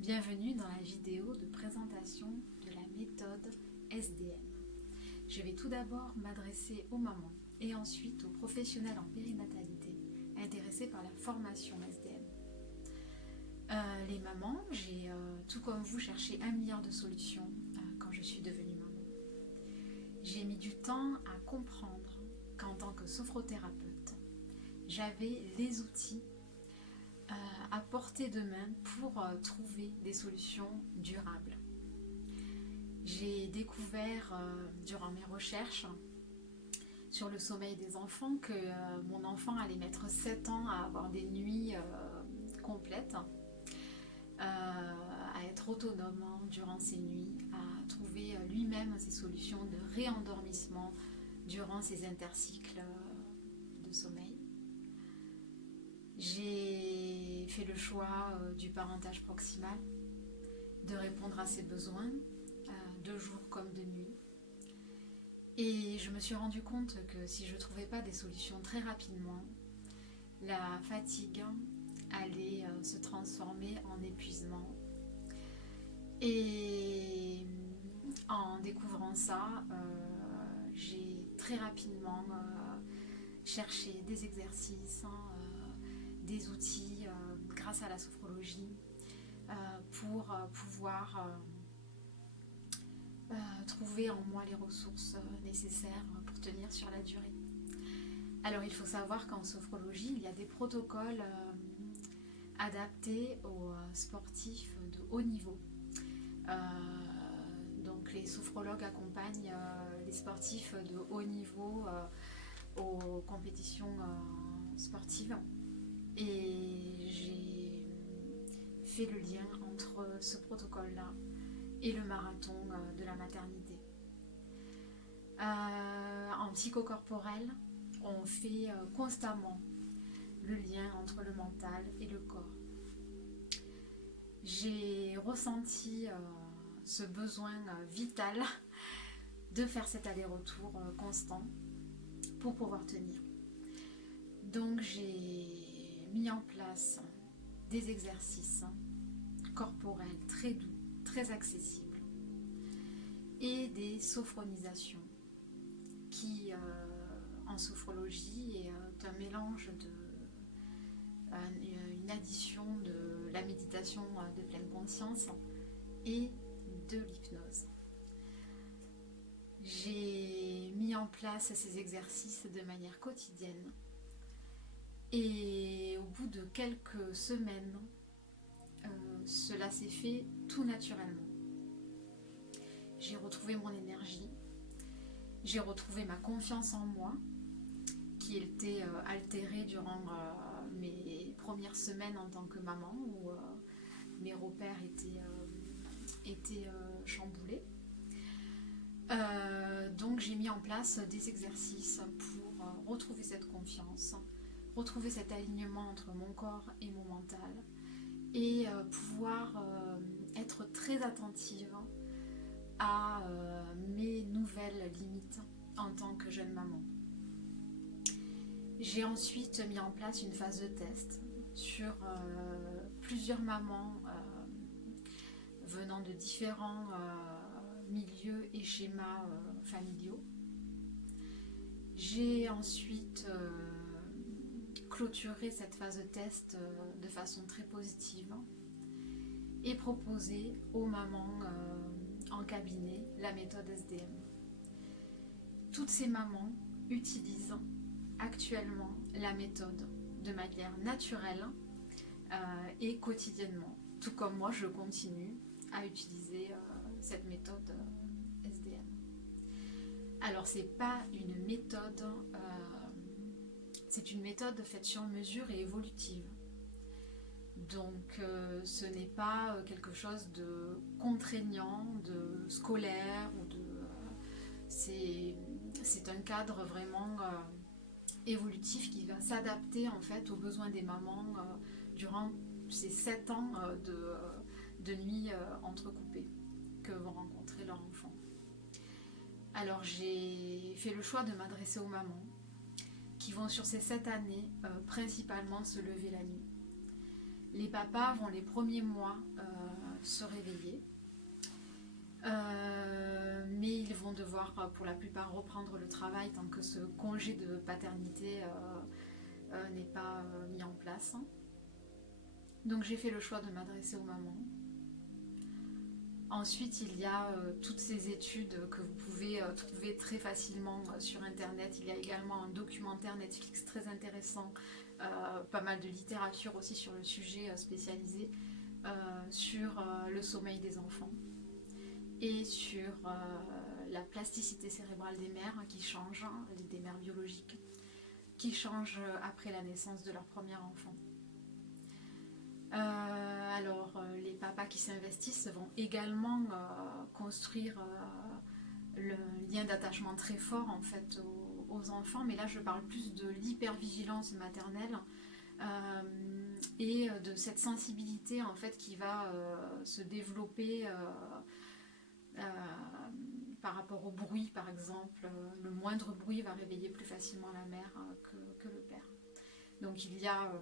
Bienvenue dans la vidéo de présentation de la méthode SDM. Je vais tout d'abord m'adresser aux mamans et ensuite aux professionnels en périnatalité intéressés par la formation SDM. Les mamans, j'ai tout comme vous cherché 1 milliard de solutions quand je suis devenue maman. J'ai mis du temps à comprendre qu'en tant que sophrothérapeute, j'avais les outils à portée de main pour trouver des solutions durables. J'ai découvert durant mes recherches sur le sommeil des enfants que mon enfant allait mettre 7 ans à avoir des nuits complètes, à être autonome durant ces nuits, à trouver lui-même ses solutions de réendormissement durant ses intercycles de sommeil. J'ai fait le choix du parentage proximal, de répondre à ses besoins, de jour comme de nuit. Et je me suis rendu compte que si je ne trouvais pas des solutions très rapidement, la fatigue allait se transformer en épuisement. Et en découvrant ça, j'ai très rapidement cherché des exercices, des outils grâce à la sophrologie pour pouvoir trouver en moi les ressources nécessaires pour tenir sur la durée. Alors il faut savoir qu'en sophrologie, il y a des protocoles adaptés aux sportifs de haut niveau. Donc les sophrologues accompagnent les sportifs de haut niveau aux compétitions sportives. Et j'ai fait le lien entre ce protocole-là et le marathon de la maternité. En psychocorporel, on fait constamment le lien entre le mental et le corps. J'ai ressenti ce besoin vital de faire cet aller-retour constant pour pouvoir tenir. Donc j'ai mis en place des exercices corporels très doux, très accessibles et des sophronisations qui en sophrologie est un mélange une addition de la méditation de pleine conscience et de l'hypnose. J'ai mis en place ces exercices de manière quotidienne. Et au bout de quelques semaines, cela s'est fait tout naturellement. J'ai retrouvé mon énergie, j'ai retrouvé ma confiance en moi, qui était altérée durant mes premières semaines en tant que maman, où mes repères étaient chamboulés. Donc j'ai mis en place des exercices pour retrouver cette confiance, retrouver cet alignement entre mon corps et mon mental et pouvoir être très attentive à mes nouvelles limites en tant que jeune maman. J'ai ensuite mis en place une phase de test sur plusieurs mamans venant de différents milieux et schémas familiaux. J'ai ensuite clôturé cette phase de test de façon très positive et proposé aux mamans en cabinet la méthode SDM. Toutes ces mamans utilisent actuellement la méthode de manière naturelle et quotidiennement, tout comme moi je continue à utiliser cette méthode SDM. Alors c'est pas une méthode, c'est une méthode faite sur mesure et évolutive. Donc ce n'est pas quelque chose de contraignant, de scolaire, ou c'est un cadre vraiment évolutif qui va s'adapter en fait aux besoins des mamans durant ces 7 ans de nuit entrecoupées que vont rencontrer leurs enfants. Alors j'ai fait le choix de m'adresser aux mamans qui vont sur ces 7 années principalement se lever la nuit. Les papas vont les premiers mois se réveiller. Mais ils vont devoir pour la plupart reprendre le travail tant que ce congé de paternité n'est pas mis en place. Donc j'ai fait le choix de m'adresser aux mamans. Ensuite, il y a toutes ces études que vous pouvez trouver très facilement sur internet. Il y a également un documentaire Netflix très intéressant, pas mal de littérature aussi sur le sujet spécialisé sur le sommeil des enfants et sur la plasticité cérébrale des mères qui change, des mères biologiques, qui changent après la naissance de leur premier enfant. Les papas qui s'investissent vont également construire le lien d'attachement très fort en fait aux enfants, mais là je parle plus de l'hypervigilance maternelle et de cette sensibilité en fait qui va se développer par rapport au bruit par exemple. Le moindre bruit va réveiller plus facilement la mère que le père. Donc il y a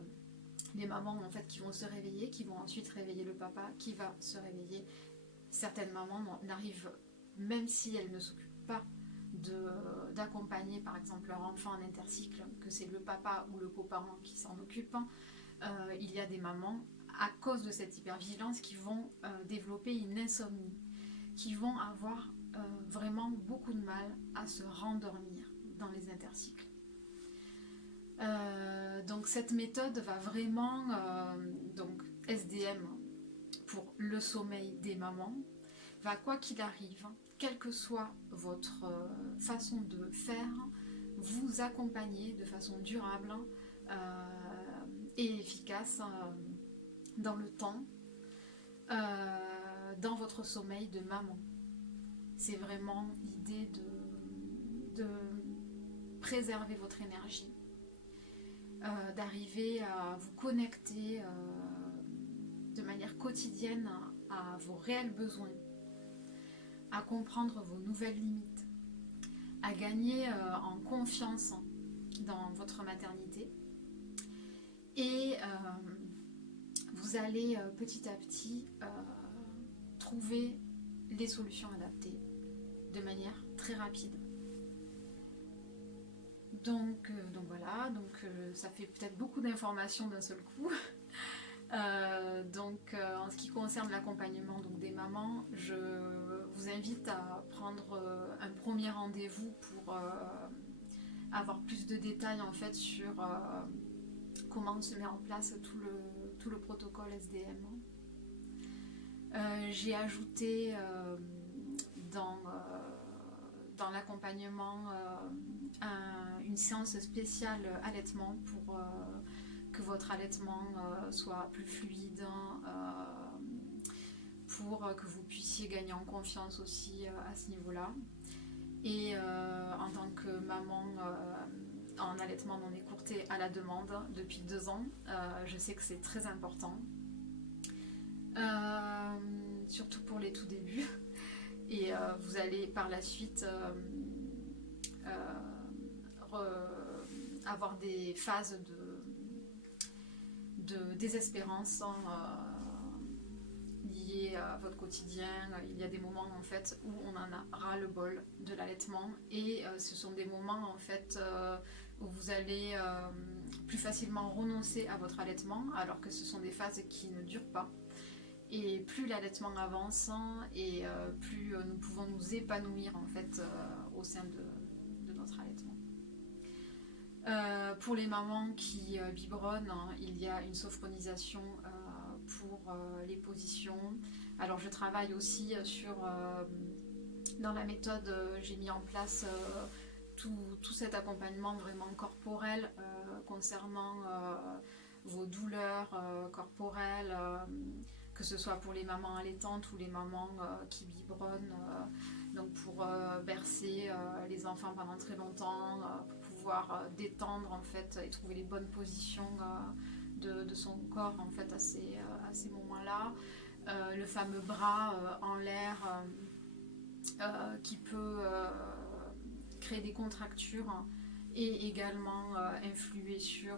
les mamans en fait qui vont se réveiller, qui vont ensuite réveiller le papa qui va se réveiller. Certaines mamans n'arrivent, même si elles ne s'occupent pas d'accompagner par exemple leur enfant en intercycle, que c'est le papa ou le coparent qui s'en occupe, il y a des mamans à cause de cette hypervigilance qui vont développer une insomnie, qui vont avoir vraiment beaucoup de mal à se rendormir dans les intercycles. Donc cette méthode va vraiment, donc SDM pour le sommeil des mamans, va quoi qu'il arrive, quelle que soit votre façon de faire, vous accompagner de façon durable et efficace dans le temps, dans votre sommeil de maman. C'est vraiment l'idée de préserver votre énergie. D'arriver à vous connecter de manière quotidienne à vos réels besoins, à comprendre vos nouvelles limites, à gagner en confiance dans votre maternité et vous allez petit à petit trouver les solutions adaptées de manière très rapide. Donc voilà, ça fait peut-être beaucoup d'informations d'un seul coup. En ce qui concerne l'accompagnement des mamans, je vous invite à prendre un premier rendez-vous pour avoir plus de détails en fait sur comment se met en place tout le protocole SDM. J'ai ajouté dans l'accompagnement une séance spéciale allaitement pour que votre allaitement soit plus fluide, pour que vous puissiez gagner en confiance aussi à ce niveau-là. Et en tant que maman en allaitement non écourté à la demande depuis 2 ans, je sais que c'est très important, surtout pour les tout débuts. Et vous allez par la suite avoir des phases de désespérance liées à votre quotidien. Il y a des moments en fait où on en a ras-le-bol de l'allaitement et ce sont des moments en fait où vous allez plus facilement renoncer à votre allaitement alors que ce sont des phases qui ne durent pas. Et plus l'allaitement avance et plus nous pouvons nous épanouir en fait au sein de notre allaitement. Pour les mamans qui biberonnent, il y a une sophronisation pour les positions. Alors je travaille aussi dans la méthode, j'ai mis en place tout cet accompagnement vraiment corporel concernant vos douleurs corporelles, que ce soit pour les mamans allaitantes ou les mamans qui biberonnent, donc pour bercer les enfants pendant très longtemps, pour pouvoir détendre en fait et trouver les bonnes positions de son corps en fait à ces moments-là. Le fameux bras en l'air qui peut créer des contractures et également influer sur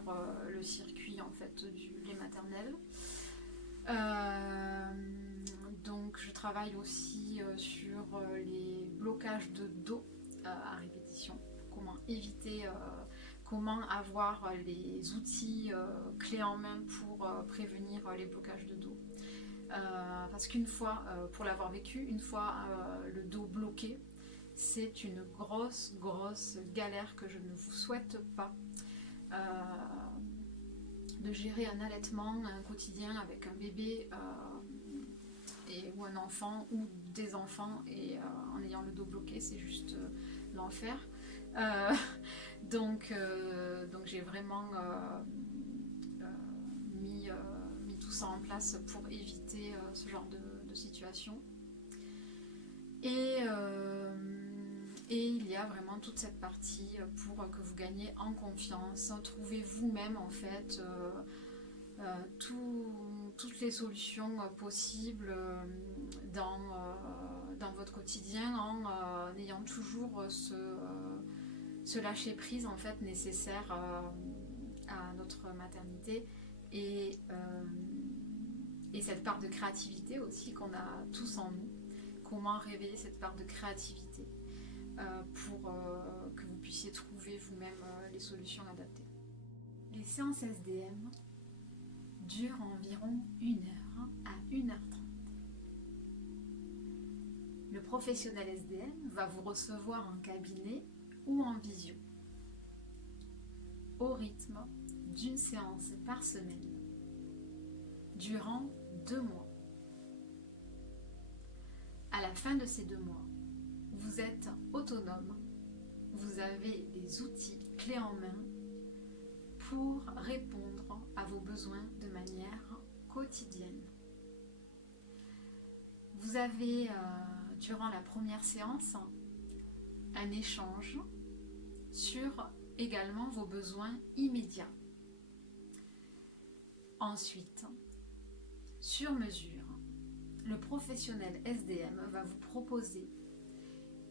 le circuit en fait du lait maternel. travaille aussi sur les blocages de dos à répétition, comment éviter, comment avoir les outils clés en main pour prévenir les blocages de dos. Parce qu'une fois, pour l'avoir vécu, une fois le dos bloqué, c'est une grosse galère que je ne vous souhaite pas. De gérer un allaitement, un quotidien avec un bébé ou un enfant ou des enfants et en ayant le dos bloqué, c'est juste l'enfer. Donc j'ai vraiment mis tout ça en place pour éviter ce genre de situation. Et il y a vraiment toute cette partie pour que vous gagnez en confiance. Trouvez vous-même en fait toutes les solutions possibles dans votre quotidien en ayant toujours ce lâcher prise en fait nécessaire à notre maternité et cette part de créativité aussi qu'on a tous en nous. Comment réveiller cette part de créativité pour que vous puissiez trouver vous-même les solutions adaptées. Les séances SDM durent environ 1 heure à 1h30. Le professionnel SDM va vous recevoir en cabinet ou en visio, au rythme d'une séance par semaine, durant 2 mois. À la fin de ces 2 mois, vous êtes autonome, vous avez les outils clés en main pour répondre à vos besoins de manière quotidienne. Vous avez, durant la première séance, un échange sur également vos besoins immédiats. Ensuite, sur mesure, le professionnel SDM va vous proposer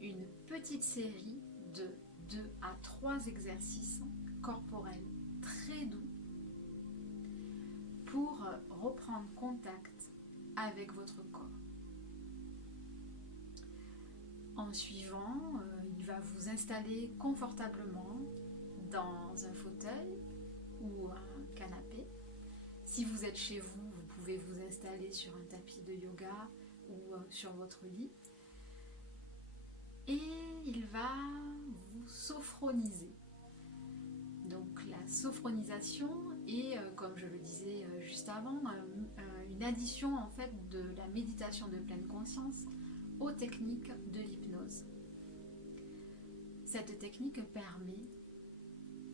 une petite série de 2 à 3 exercices corporels très doux pour reprendre contact avec votre corps. En suivant, il va vous installer confortablement dans un fauteuil ou un canapé. Si vous êtes chez vous, vous pouvez vous installer sur un tapis de yoga ou sur votre lit. Et il va vous sophroniser. Donc la sophronisation est, comme je le disais juste avant, une addition en fait de la méditation de pleine conscience aux techniques de l'hypnose. Cette technique permet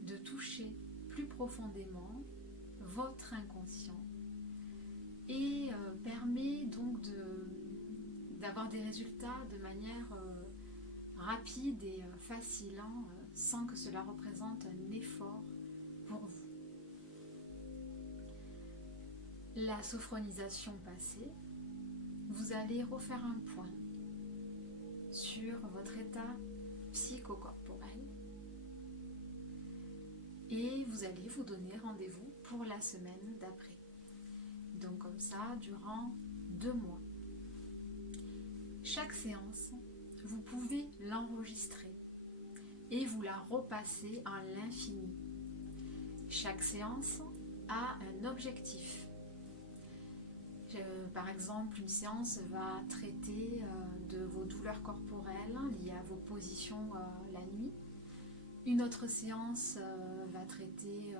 de toucher plus profondément votre inconscient et permet donc d'avoir des résultats de manière rapide et facile, sans que cela représente un effort pour vous. La sophronisation passée, vous allez refaire un point sur votre état psychocorporel et vous allez vous donner rendez-vous pour la semaine d'après. Donc comme ça, durant 2 mois. Chaque séance, vous pouvez l'enregistrer et vous la repasser à l'infini. Chaque séance a un objectif. Par exemple, une séance va traiter de vos douleurs corporelles liées à vos positions la nuit. Une autre séance va traiter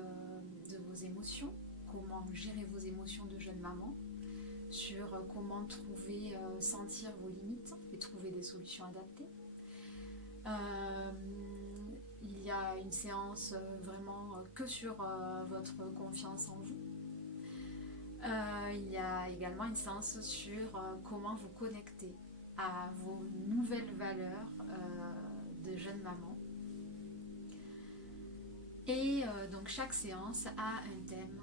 de vos émotions, comment gérer vos émotions de jeune maman, sur comment sentir vos limites et trouver des solutions adaptées. Il y a une séance vraiment que sur votre confiance en vous. Il y a également une séance sur comment vous connecter à vos nouvelles valeurs de jeune maman. Et donc chaque séance a un thème,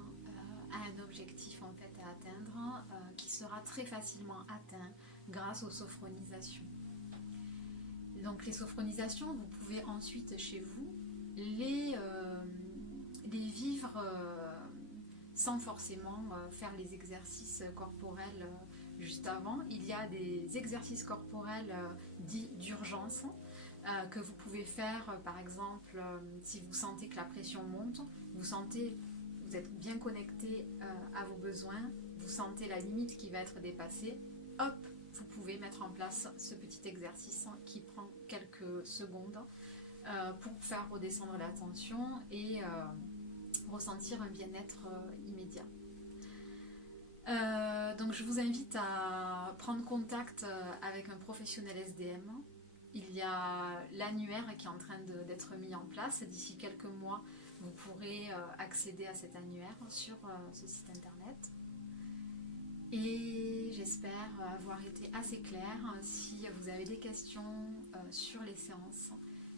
a un objectif en fait à atteindre qui sera très facilement atteint grâce aux sophronisations. Donc les sophronisations, vous pouvez ensuite chez vous les vivre sans forcément faire les exercices corporels juste avant. Il y a des exercices corporels dits d'urgence que vous pouvez faire, par exemple, si vous sentez que la pression monte, vous êtes bien connecté à vos besoins, vous sentez la limite qui va être dépassée, hop, vous pouvez mettre en place ce petit exercice qui prend quelques secondes pour faire redescendre la tension et ressentir un bien-être immédiat. Donc je vous invite à prendre contact avec un professionnel SDM. Il y a l'annuaire qui est en train d'être mis en place. D'ici quelques mois, vous pourrez accéder à cet annuaire sur ce site internet. Et j'espère avoir été assez claire. Si vous avez des questions sur les séances,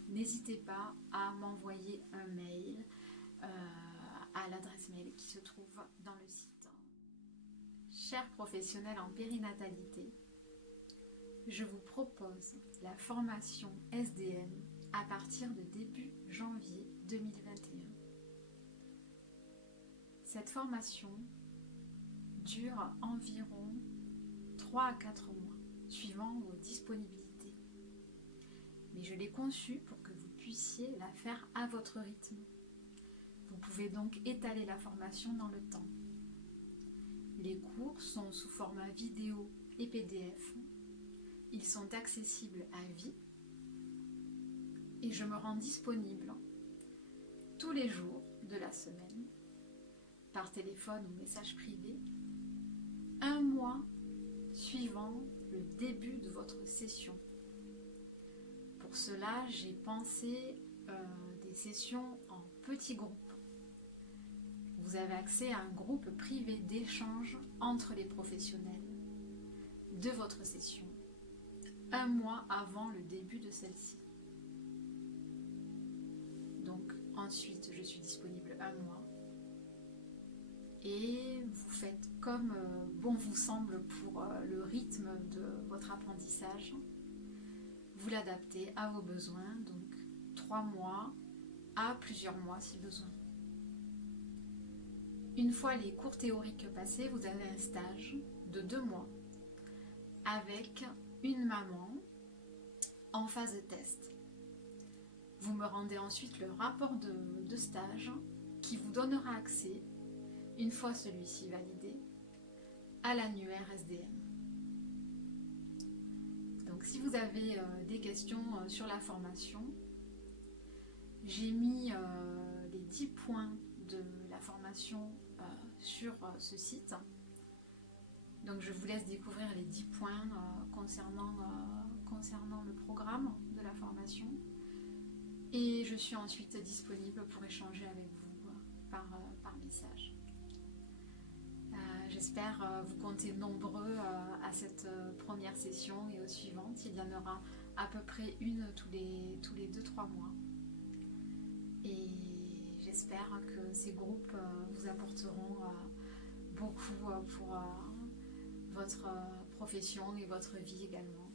n'hésitez pas à m'envoyer un mail à l'adresse mail qui se trouve dans le site. Chers professionnels en périnatalité, je vous propose la formation SDM à partir de début janvier 2021. Cette formation dure environ 3 à 4 mois, suivant vos disponibilités. Mais je l'ai conçue pour que vous puissiez la faire à votre rythme. Vous pouvez donc étaler la formation dans le temps. Les cours sont sous format vidéo et PDF. Ils sont accessibles à vie. Et je me rends disponible tous les jours de la semaine, par téléphone ou message privé, un mois suivant le début de votre session. Pour cela, j'ai pensé des sessions en petits groupes. Vous avez accès à un groupe privé d'échange entre les professionnels de votre session, un mois avant le début de celle-ci. Donc ensuite, je suis disponible un mois. Et vous faites comme bon vous semble pour le rythme de votre apprentissage. Vous l'adaptez à vos besoins, donc 3 mois à plusieurs mois si besoin. Une fois les cours théoriques passés, vous avez un stage de 2 mois avec une maman en phase de test. Vous me rendez ensuite le rapport de stage qui vous donnera accès, une fois celui-ci validé, à l'annuaire SDM. Donc si vous avez des questions sur la formation, j'ai mis les 10 points de la formation sur ce site. Donc je vous laisse découvrir les 10 points concernant le programme de la formation. Et je suis ensuite disponible pour échanger avec vous par message. J'espère vous compter nombreux à cette première session et aux suivantes. Il y en aura à peu près une tous les 2-3 mois. Et j'espère que ces groupes vous apporteront beaucoup pour votre profession et votre vie également.